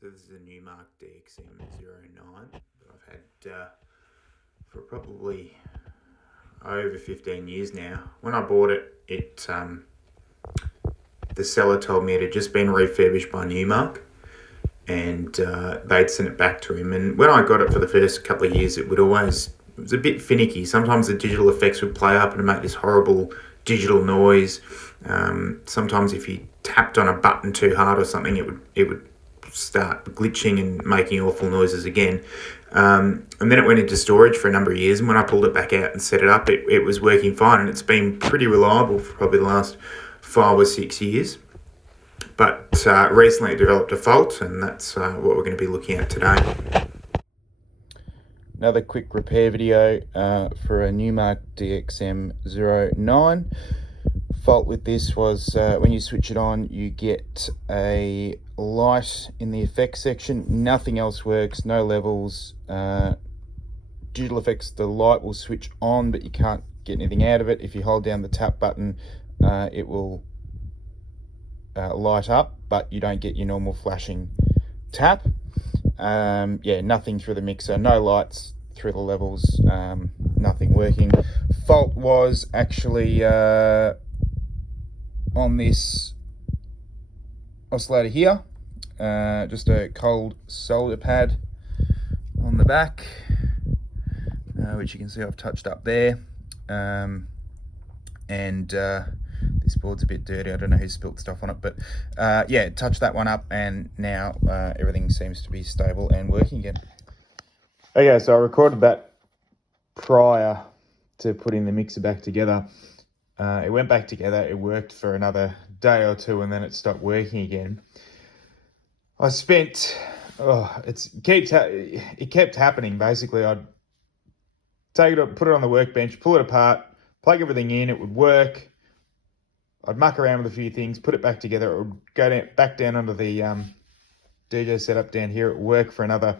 So this is a Numark DXM09 that I've had for probably over 15 years now. When I bought it, the seller told me it had just been refurbished by Numark, and they'd sent it back to him. And when I got it for the first couple of years, it was a bit finicky. Sometimes the digital effects would play up and make this horrible digital noise. Sometimes if you tapped on a button too hard or something, it would start glitching and making awful noises again. And then it went into storage for a number of years, and when I pulled it back out and set it up, it was working fine, and it's been pretty reliable for probably the last 5 or 6 years. But recently it developed a fault, and that's what we're going to be looking at today. Another quick repair video for a Numark DXM09. Fault with this was when you switch it on, you get a light in the effects section. Nothing else works, no levels. Digital effects, the light will switch on, but you can't get anything out of it. If you hold down the tap button, it will light up, but you don't get your normal flashing tap. Yeah, nothing through the mixer, no lights through the levels, nothing working. Fault was actually on this oscillator here, just a cold solder pad on the back, which you can see I've touched up there, and this board's a bit dirty. I don't know who spilt stuff on it, but yeah, touched that one up, and now everything seems to be stable and working again. Okay, so I recorded that prior to putting the mixer back together. It went back together, it worked for another day or two, and then it stopped working again. I spent, it kept happening. Basically, I'd take it up, put it on the workbench, pull it apart, plug everything in, it would work. I'd muck around with a few things, put it back together, it would go back down under the DJ setup down here. It would work for another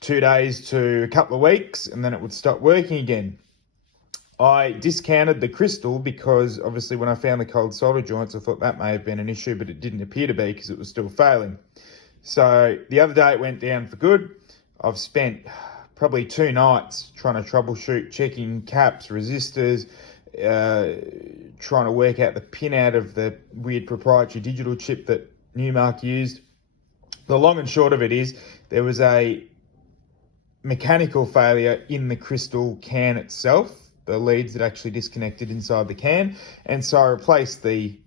2 days to a couple of weeks, and then it would stop working again. I discounted the crystal because obviously when I found the cold solder joints, I thought that may have been an issue, but it didn't appear to be because it was still failing. So the other day it went down for good. I've spent probably 2 nights trying to troubleshoot, checking caps, resistors, trying to work out the pin out of the weird proprietary digital chip that Numark used. The long and short of it is there was a mechanical failure in the crystal can itself, the leads that actually disconnected inside the can, and so I replaced the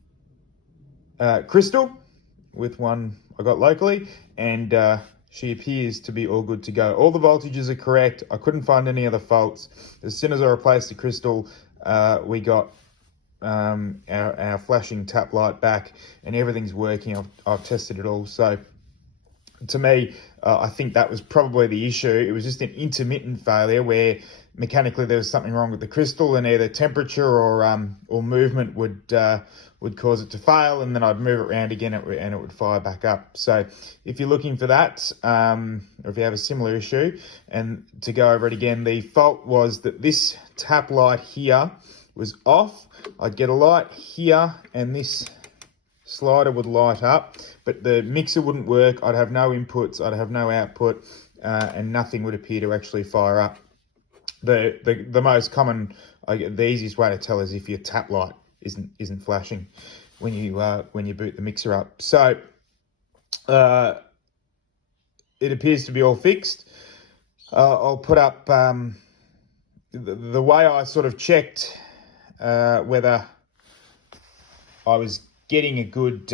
crystal with one I got locally, and she appears to be all good to go. All the voltages are correct. I couldn't find any other faults. As soon as I replaced the crystal, we got our flashing tap light back, and everything's working. I've tested it all. So to me, I think that was probably the issue. It was just an intermittent failure where mechanically there was something wrong with the crystal, and either temperature or movement would cause it to fail, and then I'd move it around again and it would fire back up. So if you're looking for that, or if you have a similar issue, and to go over it again, the fault was that this tap light here was off. I'd get a light here and this slider would light up, but the mixer wouldn't work. I'd have no inputs, I'd have no output, and nothing would appear to actually fire up. The most common, the easiest way to tell is if your tap light isn't flashing when you boot the mixer up. So it appears to be all fixed. I'll put up the way I sort of checked whether I was getting a good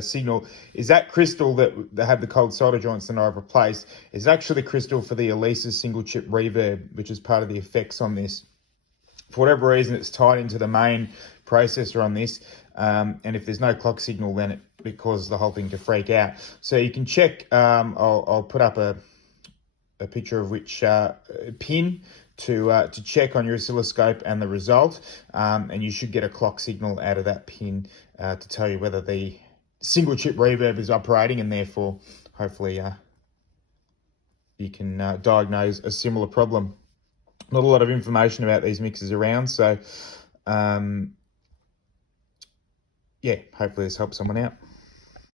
signal is that crystal that had the cold solder joints that I've replaced is actually the crystal for the Elisa's single chip reverb, which is part of the effects on this. For whatever reason, it's tied into the main processor on this, and if there's no clock signal, then it causes the whole thing to freak out. So you can check. I'll put up a picture of which pin to check on your oscilloscope and the result, and you should get a clock signal out of that pin to tell you whether the single chip reverb is operating, and therefore hopefully you can diagnose a similar problem. Not a lot of information about these mixers around, so yeah, hopefully this helps someone out.